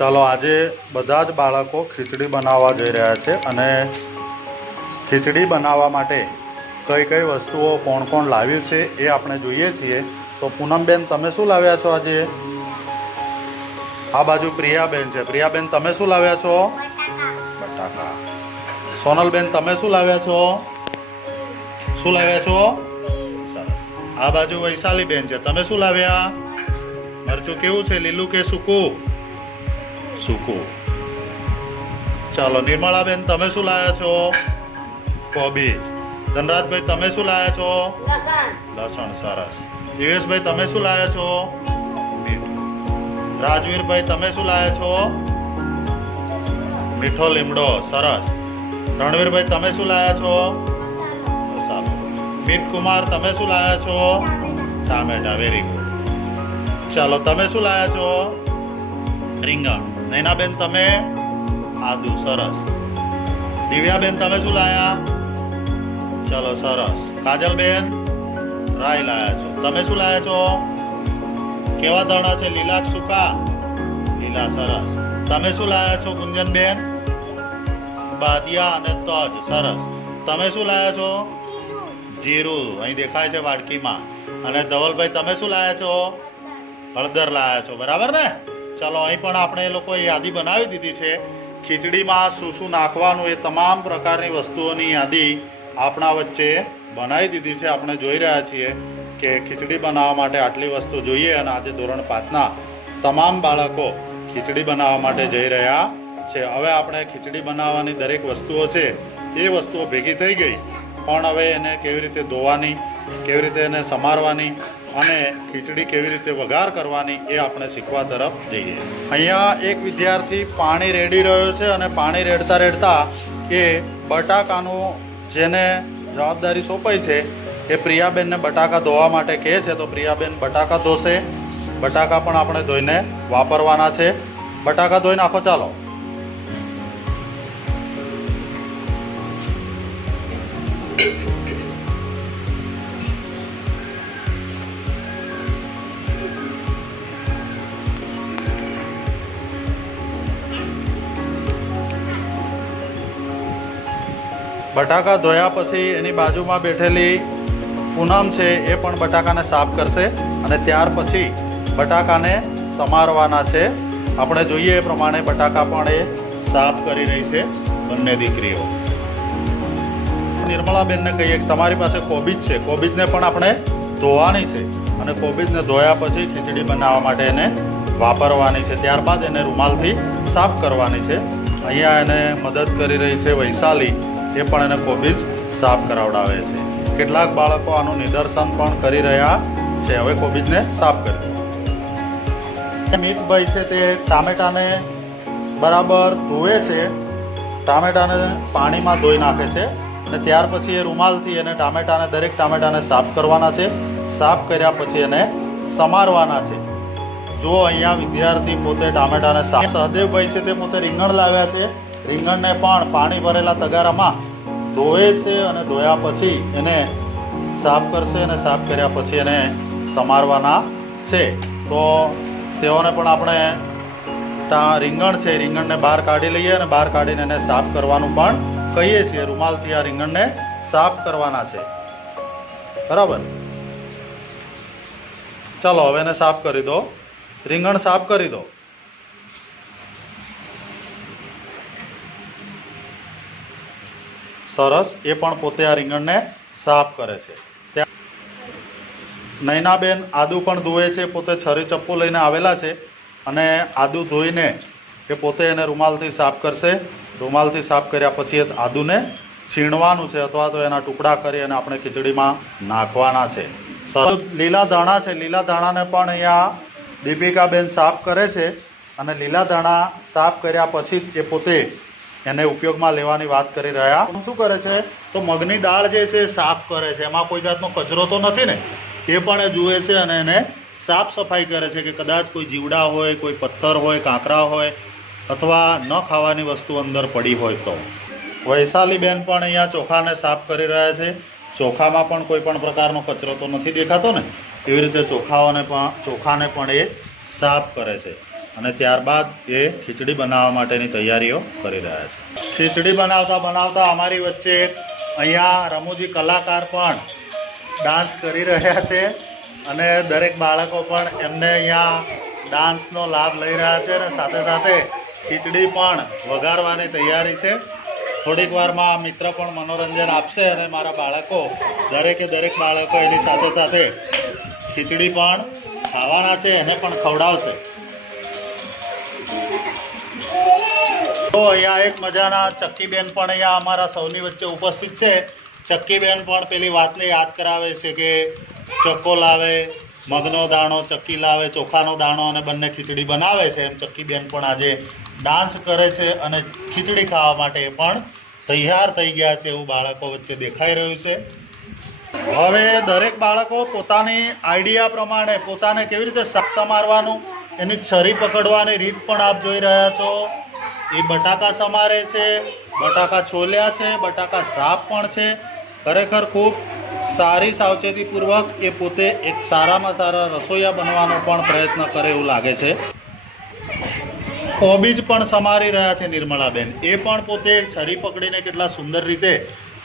ચાલો આજે બધા જ બાળકો ખીચડી બનાવવા જઈ રહ્યા છે અને ખીચડી બનાવવા માટે કઈ કઈ વસ્તુઓ કોણ કોણ લાવ્યું છે એ આપણે જોઈએ છીએ। તો પૂનમબેન તમે શું લાવ્યા છો આજે? આ બાજુ પ્રિયાબેન છે। પ્રિયાબેન તમે શું લાવ્યા છો? બટાકા। સોનલબેન તમે શું લાવ્યા છો? શું લાવ્યા છો? સરસ। આ બાજુ વૈશાલીબેન છે। તમે શું લાવ્યા? મરચું કેવું છે, લીલું કે સૂકું? સૂકું। ચાલો નિર્મળાબેન તમે શું લાવ્યા છો? કોબીજ। ધનરાજભાઈ તમે શું લાવ્યા છો? લસણ। સરસ। દિવેશભાઈ તમે શું લાવ્યા છો? રાજવીરભાઈ તમે શું લાવ્યા છો? મીઠો લીમડો। સરસ। રણવીરભાઈ તમે શું લાવ્યા છો? મસાલો। મિતકુમાર તમે શું લાવ્યા છો? ટામેટા। Very good. ચાલો તમે શું લાવ્યા છો? રીંગણ। નૈનાબેન તમે? આદુ। સરસ। દિવ્યાબેન તમે શું લાયા? ચલો સરસ। કાજલબેન રાઈ લાયા છો। તમે શું લાયા છો? કેવા દાણા છે, લીલા કે સૂકા? લીલા। સરસ। તમે શું લાયા છો ગુંજનબેન? બાદિયા અને તજ। સરસ। તમે શું લાયા છો? જીરું। અહીં દેખાય છે વાડકીમાં। અને ધવલભાઈ તમે શું લાયા છો? હળદર લાયા છો। બરાબર ને? ચાલો અહીં પણ આપણે એ લોકોએ યાદી બનાવી દીધી છે। ખીચડીમાં શું શું નાખવાનું એ તમામ પ્રકારની વસ્તુઓની યાદી આપણા વચ્ચે બનાવી દીધી છે। આપણે જોઈ રહ્યા છીએ કે ખીચડી બનાવવા માટે આટલી વસ્તુ જોઈએ અને આજે ધોરણ 5ના તમામ બાળકો ખીચડી બનાવવા માટે જઈ રહ્યા છે। હવે આપણે ખીચડી બનાવવાની દરેક વસ્તુઓ છે એ વસ્તુઓ ભેગી થઈ ગઈ, પણ હવે એને કેવી રીતે ધોવાની, કેવી રીતે એને સમારવાની અને ખીચડી કેવી રીતે વઘાર કરવાની એ આપણે શીખવા તરફ જઈએ। અહીંયા એક વિદ્યાર્થી પાણી રેડી રહ્યો છે અને પાણી રેડતા રેડતા એ બટાકાનું જેને જવાબદારી સોંપાઈ છે એ પ્રિયાબેનને બટાકા ધોવા માટે કહે છે। તો પ્રિયાબેન બટાકા ધોશે। બટાકા પણ આપણે ધોઈને વાપરવાના છે। બટાકા ધોઈ નાખો। ચાલો બટાકા ધોયા પછી એની બાજુમાં બેઠેલી પૂનમ છે એ પણ બટાકાને સાફ કરશે અને ત્યાર પછી બટાકાને સમારવાના છે। આપણે જોઈએ એ પ્રમાણે બટાકા પણ એ સાફ કરી રહી છે બંને દીકરીઓ। નિર્મળાબેનને કહીએ કે તમારી પાસે કોબીજ છે, કોબીજને પણ આપણે ધોવાની છે અને કોબીજને ધોયા પછી ખીચડી બનાવવા માટે એને વાપરવાની છે। ત્યારબાદ એને રૂમાલથી સાફ કરવાની છે। અહીંયા એને મદદ કરી રહી છે વૈશાલી, એ પણ એને કોબીજ સાફ કરાવડાવે છે। કેટલાક બાળકો આનું નિદર્શન પણ કરી રહ્યા છે। હવે કોબીજને સાફ કરી મિતભાઈ છે તે ટામેટાને બરાબર ધોવે છે। ટામેટાને પાણીમાં ધોઈ નાખે છે અને ત્યાર પછી એ રૂમાલથી એને દરેક ટામેટાને સાફ કરવાના છે। સાફ કર્યા પછી એને સમારવાના છે। જો અહીંયા વિદ્યાર્થી પોતે ટામેટાને સાફ, સહદેવભાઈ છે તે પોતે રીંગણ લાવ્યા છે। રીંગણને પણ પાણી ભરેલા તગારામાં ધોવે છે અને ધોયા પછી એને સાફ કરશે અને સાફ કર્યા પછી એને સમારવાના છે। તો તેઓને પણ આપણે રીંગણ છે, રીંગણને બહાર કાઢી લઈએ અને બહાર કાઢીને એને સાફ કરવાનું પણ કહીએ છીએ। રૂમાલથી આ રીંગણને સાફ કરવાના છે। બરાબર? ચાલો હવે એને સાફ કરી દો। રીંગણ સાફ કરી દો। સરસ। એ પણ પોતે આ રીંગણને સાફ કરે છે। નૈનાબેન આદુ પણ ધોવે છે, પોતે છરી ચપ્પુ લઈને આવેલા છે અને આદુ ધોઈને એ પોતે એને રૂમાલથી સાફ કરશે। રૂમાલથી સાફ કર્યા પછી આદુને છીણવાનું છે અથવા તો એના ટુકડા કરી અને આપણે ખીચડીમાં નાખવાના છે। લીલા ધાણા છે, લીલા ધાણાને પણ અહીંયા દીપિકાબેન સાફ કરે છે અને લીલા ધાણા સાફ કર્યા પછી એ પોતે એને ઉપયોગમાં લેવાની વાત કરી રહ્યા। શું કરે છે તો મગની દાળ જે છે સાફ કરે છે, એમાં કોઈ જાતનો કચરો તો નથી ને, એ પણ એ જુએ છે અને એને સાફ સફાઈ કરે છે કે કદાચ કોઈ જીવડા હોય, કોઈ પથ્થર હોય, કાંકરા હોય અથવા ન ખાવાની વસ્તુ અંદર પડી હોય તો। વૈશાલીબેન પણ અહીંયા ચોખાને સાફ કરી રહ્યા છે। ચોખામાં પણ કોઈ પણ પ્રકારનો કચરો તો નથી દેખાતો ને, એવી રીતે ચોખાને પણ એ સાફ કરે છે અને ત્યારબાદ એ ખીચડી બનાવવા માટેની તૈયારીઓ કરી રહ્યા છે. ખીચડી બનાવતા બનાવતા અમારી વચ્ચે અહીંયા રમૂજી કલાકાર પણ ડાન્સ કરી રહ્યા છે અને દરેક બાળકો પણ એમને અહીંયા ડાન્સનો લાભ લઈ રહ્યા છે અને સાથે સાથે ખીચડી પણ વઘારવાની તૈયારી છે. થોડીક વારમાં મિત્ર પણ મનોરંજન આપશે અને મારા બાળકો દરેક બાળકો એની સાથે સાથે ખીચડી પણ ખાવાના છે, એને પણ ખવડાવશે. તો અહીંયા એક મજાના ચક્કીબેન પણ અહીંયા અમારા સૌની વચ્ચે ઉપસ્થિત છે. ચક્કીબેન પણ પેલી વાતને યાદ કરાવે છે કે ચક્કો લાવે, મગનો દાણો, ચક્કી લાવે, ચોખાનો દાણો અને બંને ખીચડી બનાવે છે. એમ ચક્કીબેન પણ આજે ડાન્સ કરે છે અને ખીચડી ખાવા માટે પણ તૈયાર થઈ ગયા છે એવું બાળકો વચ્ચે દેખાઈ રહ્યું છે. હવે દરેક બાળકો પોતાની આઈડિયા પ્રમાણે પોતાને કેવી રીતે શાક સમારવાનું એની છરી પકડવાની રીત પણ આપ જોઈ રહ્યા છો. એ બટાકા સમારે છે, બટાકા છોલ્યા છે, બટાકા સાફ પણ છે. ખરેખર ખૂબ સારી સાવચેતીપૂર્વક એ પોતે એક સારામાં સારા રસોઈયા બનવાનો પણ પ્રયત્ન કરે એવું લાગે છે. કોબીજ પણ સમારી રહ્યા છે નિર્મળાબેન. એ પણ પોતે છરી પકડીને કેટલા સુંદર રીતે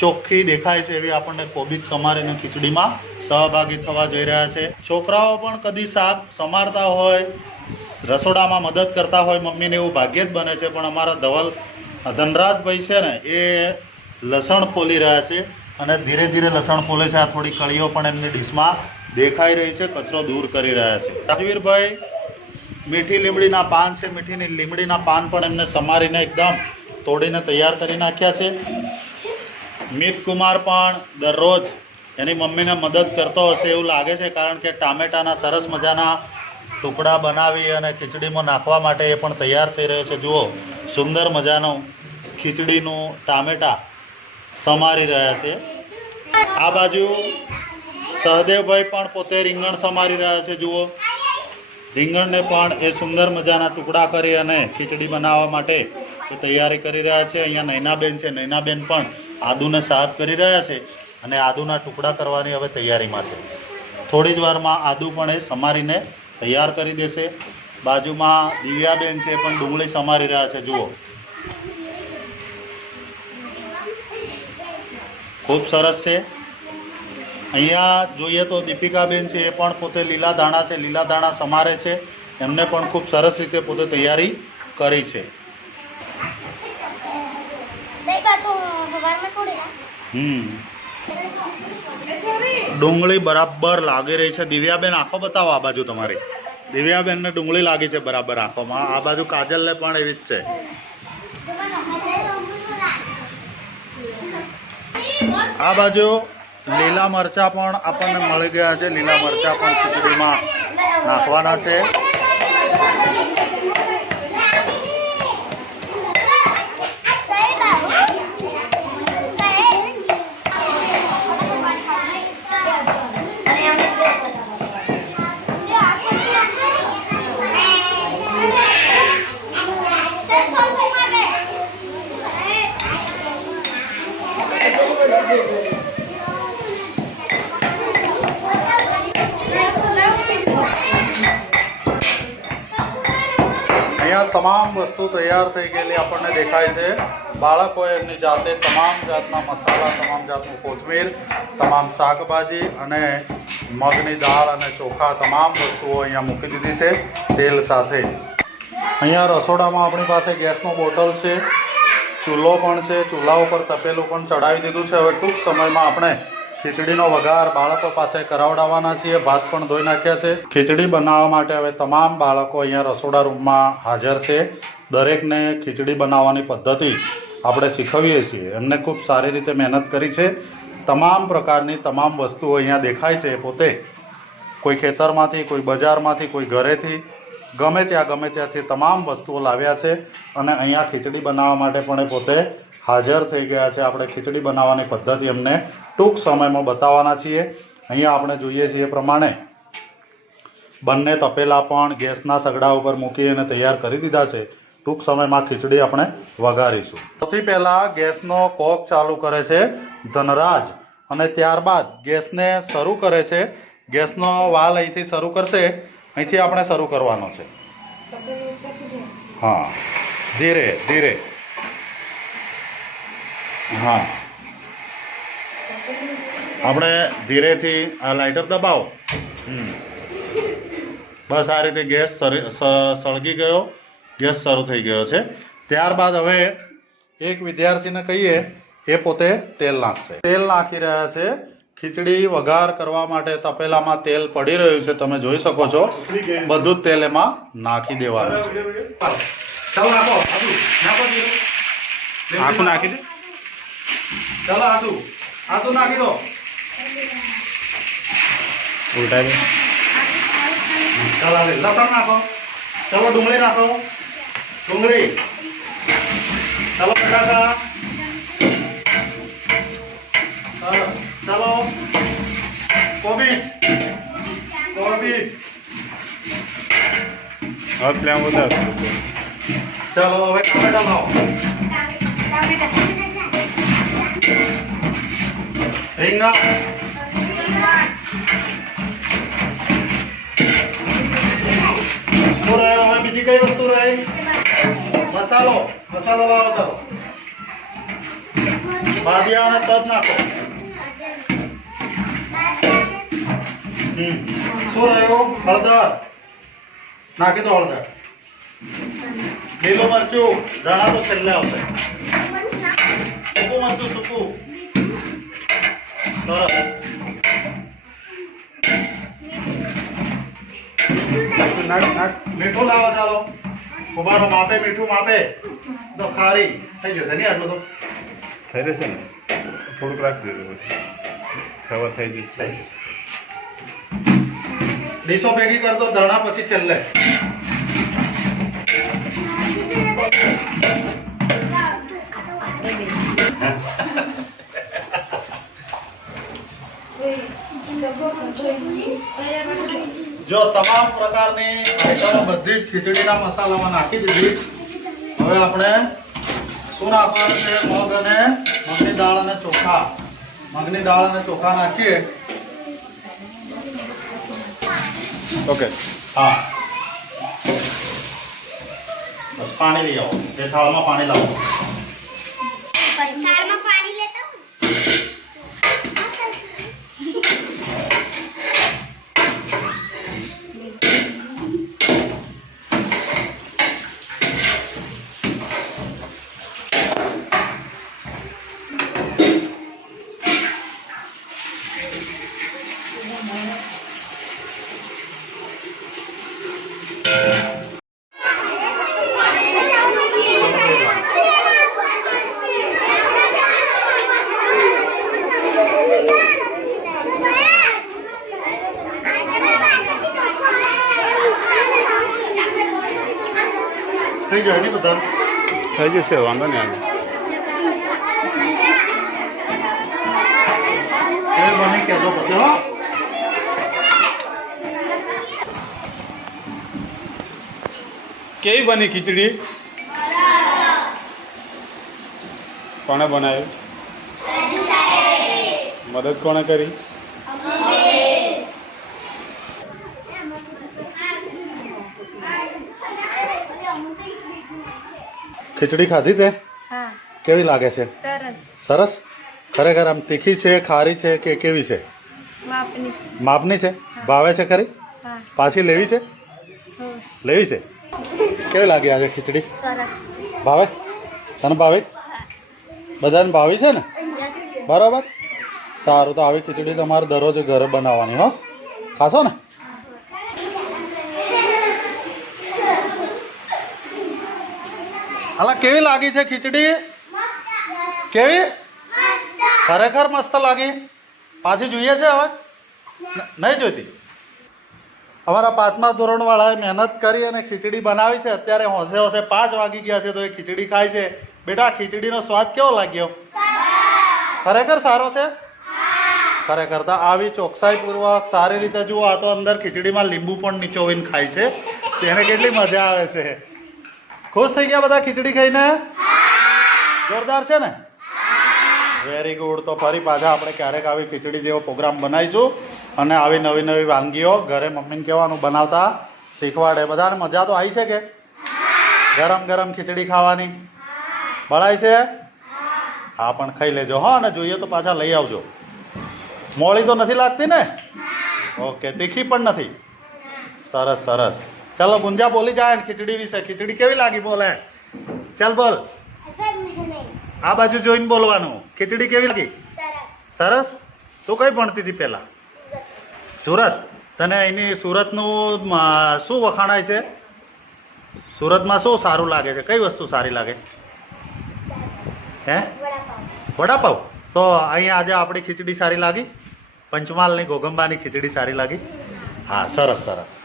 ચોખ્ખી દેખાય છે એવી આપણને કોબીજ સમારીને ખીચડીમાં સહભાગી થવા જઈ રહ્યા છે. છોકરાઓ પણ કદી શાક સમારતા હોય, રસોડામાં મદદ કરતા હોય મમ્મીને એવું ભાગ્ય જ બને છે. પણ અમારા ધનરાજભાઈ છે ને એ લસણ ફોલી રહ્યા છે અને ધીરે ધીરે લસણ ફોલે છે. આ થોડી કળીઓ પણ એમની ડીશમાં દેખાઈ રહી છે, કચરો દૂર કરી રહ્યા છે. રાજવીરભાઈ મીઠી લીમડીના પાન છે, મીઠી લીમડીના પાન પણ એમને સમારીને એકદમ તોડીને તૈયાર કરી નાખ્યા છે. મિતકુમાર પણ દરરોજ એની મમ્મીને મદદ કરતો હશે એવું લાગે છે, કારણ કે ટામેટાના સરસ મજાના ટુકડા બનાવી અને ખીચડીમાં નાખવા માટે એ પણ તૈયાર થઈ રહ્યો છે. જુઓ, સુંદર મજાનું ખીચડીનું ટામેટા સમારી રહ્યા છે. આ બાજુ સહદેવભાઈ પણ પોતે રીંગણ સમારી રહ્યા છે. જુઓ, રીંગણને પણ એ સુંદર મજાના ટુકડા કરી અને ખીચડી બનાવવા માટે એ તૈયારી કરી રહ્યા છે. અહીંયા નૈનાબેન છે, નૈનાબેન પણ આદુને સાફ કરી રહ્યા છે અને આદુના ટુકડા કરવાની હવે તૈયારીમાં છે. થોડી જ વારમાં આદુ પણ એ સમારીને તૈયાર કરી દેશે. બાજુમાં દિવ્યાબેન છે, પણ ડુંગળી સમારી રહ્યા છે. જુઓ, ખૂબ સરસ છે. અહીંયા જોઈએ તો દીપિકાબેન છે, એ પણ પોતે લીલા દાણા છે, લીલા દાણા સમારે છે. એમને પણ ખૂબ સરસ રીતે પોતે તૈયારી કરી છે. ડુંગળી બરાબર લાગી રહી છે. દિવ્યાબેન આંખો બતાવો આ બાજુ તમારી. દિવ્યાબેનને ડુંગળી લાગી છે બરાબર આંખોમાં. આ બાજુ કાજલને પણ એવી જ છે. આ બાજુ લીલા મરચાં પણ આપણને મળી ગયા છે. લીલા મરચાં પણ ખીચડીમાં નાખવાના છે. અહીંયા તમામ વસ્તુ તૈયાર થઈ ગયેલી આપણને દેખાય છે. બાળકોએ એમની જાતે તમામ જાતના મસાલા, તમામ જાતનું કોથમીર, તમામ શાકભાજી અને મગની દાળ અને ચોખા તમામ વસ્તુઓ અહીંયા મૂકી દીધી છે તેલ સાથે. અહીંયા રસોડામાં આપણી પાસે ગેસનો બોટલ છે, ચૂલો પણ છે. ચૂલા ઉપર તપેલું પણ ચડાવી દીધું છે. હવે ટૂંક સમયમાં આપણે ખીચડીનો વઘાર બાળકો પાસે કરાવડાવવાના છીએ. ભાત પણ ધોઈ નાખ્યા છે. ખીચડી બનાવવા માટે હવે તમામ બાળકો અહીંયા રસોડા રૂમમાં હાજર છે. દરેકને ખીચડી બનાવવાની પદ્ધતિ આપણે શીખવીએ છીએ. એમને ખૂબ સારી રીતે મહેનત કરી છે. તમામ પ્રકારની તમામ વસ્તુઓ અહીંયા દેખાય છે. પોતે કોઈ ખેતરમાંથી, કોઈ બજારમાંથી, કોઈ ઘરેથી, ગમે ત્યાંથી તમામ વસ્તુઓ લાવ્યા છે અને અહીંયા ખીચડી બનાવવા માટે પણ એ પોતે હાજર થઈ ગયા છે. આપણે ખીચડી બનાવવાની પદ્ધતિ એમને ટૂંક સમયમાં બતાવવાના છીએ. અહીંયા આપણે જોઈએ છીએ એ પ્રમાણે બંને તપેલા પણ ગેસના સગડા ઉપર મૂકી અને તૈયાર કરી દીધા છે. ટૂંક સમયમાં ખીચડી આપણે વઘારીશું. સૌથી પહેલાં ગેસનો કોક ચાલુ કરે છે ધનરાજ અને ત્યારબાદ ગેસને શરૂ કરે છે. ગેસનો વાલ અહીંથી શરૂ કરશે, અહીંથી આપણે શરૂ કરવાનો છે. हाँ धीरे धीरे हाँ આપણે ધીરેથી આ લાઇટર દબાવો બસ આ રીતે ગેસ સળગી ગયો ગેસ શરૂ થઈ ગયો છે ત્યારબાદ હવે એક વિદ્યાર્થીને કહીએ એ પોતે તેલ નાખશે તેલ નાખી રહ્યા છે ખીચડી વઘાર કરવા માટે તપેલામાં તેલ પડી રહ્યું છે તમે જોઈ શકો છો બધું જ તેલ એમાં નાખી દેવાનું છે આખું નાખી દે ચાલો આદુ નાખી દો ઉલટાવી ચાલો લસણ નાખો ચાલો ડુંગળી નાખો ડુંગળી ચાલો બટાકા ચાલો કોબી ચાલો હવે ટામેટા લાવો રીંગણ શું રહ્યો હવે બીજી કઈ વસ્તુ રહી મસાલો લાવો ચાલો બાદિયા અને તજ નાખો શું રહ્યું હળદર નાખી દો હળદર લીલું મરચું ધાણા તો છેલ્લે આવશે સૂકું મરચું સૂકું સરસ મીઠું લાવો ચાલો ઉભારો માપે મીઠું માપે તો ખારી થઈ જશે નહીં આટલું તો થઈ રહેશે ને થોડુંક રાખી દેવું ખબર થઈ જશે ડીશો ભેગી કરતો ધાણા પછી છેલ્લે જો તમામ પ્રકારની આઈટમો બધી જ ખીચડીના મસાલામાં નાખી દીધી હવે આપણે શું નાખવાનું છે મગની દાળ અને ચોખા નાખીએ ઓકે હા બસ પાણી લઈ આવો એ થાળમાં પાણી લાવો થઈ જાય ને બધા થઈ જશે વાંધો નહીં એ બની કહેતો પછી હો કેવી બની ખીચડી કોણે બનાવી મદદ કોણે કરી ખીચડી ખાધી તે હા કેવી લાગે છે સરસ સરસ ખરેખર આમ તીખી છે ખારી છે કે કેવી છે માપની માપની છે ભાવે છે ખરી હા પાછી લેવી છે લેવી છે કેવી લાગી આજે ખીચડી સરસ ભાવે તને ભાવે બધાને ભાવી છે ને બરાબર સારું તો આવી ખીચડી તમારે દરરોજ ઘરે બનાવવાની હો ખાશો ને હાલા કેવી લાગી છે ખીચડી કેવી ખરેખર મસ્ત લાગી પાછી જોઈએ છે હવે નહીં જોઈતી અમારા 5મા ધોરણવાળાએ મહેનત કરી અને ખીચડી બનાવી છે અત્યારે હોંશે 5 વાગી ગયા છે તો એ ખીચડી ખાય છે બેટા ખીચડીનો સ્વાદ કેવો લાગ્યો ખરેખર સારો છે ખરેખર તો આવી ચોકસાઈપૂર્વક સારી રીતે જુઓ આ તો અંદર ખીચડીમાં લીંબુ પણ નીચોવીને ખાય છે તેને કેટલી મજા આવે છે ખુશ થઈ ગયા બધા ખીચડી ખાઈને જોરદાર છે ને વેરી ગુડ તો ફરી પાછા આપણે ક્યારેક આવી ખીચડી જેવો પ્રોગ્રામ બનાવીશું અને આવી નવી નવી વાનગીઓ ઘરે મમ્મીને કહેવાનું બનાવતા શીખવાડે બધાને મજા તો આવી છે કે ગરમ ગરમ ખીચડી ખાવાની બળાય છે? હા પણ ખાઈ લેજો હો, અને જોઈએ તો પાછા લઈ આવજો. મોળી તો નથી લાગતી ને? ઓકે, તીખી પણ નથી? સરસ સરસ. ચાલો ગુંજા બોલી જાય ખીચડી વિશે. ખીચડી કેવી લાગી બોલે? ચાલ બોલ. આ બાજુ જોઈને બોલવાનું. ખીચડી કેવી લાગી? સરસ. તું કઈ ભણતી હતી પહેલા? સુરત. તને એની સુરતનું શું વખાણાય છે? સુરતમાં શું સારું લાગે છે? કઈ વસ્તુ સારી લાગે? હે? વડાપાવ. તો અહીંયા આજે આપણી ખીચડી સારી લાગી? પંચમહાલની ઘોગંબાની ખીચડી સારી લાગી? હા, સરસ સરસ.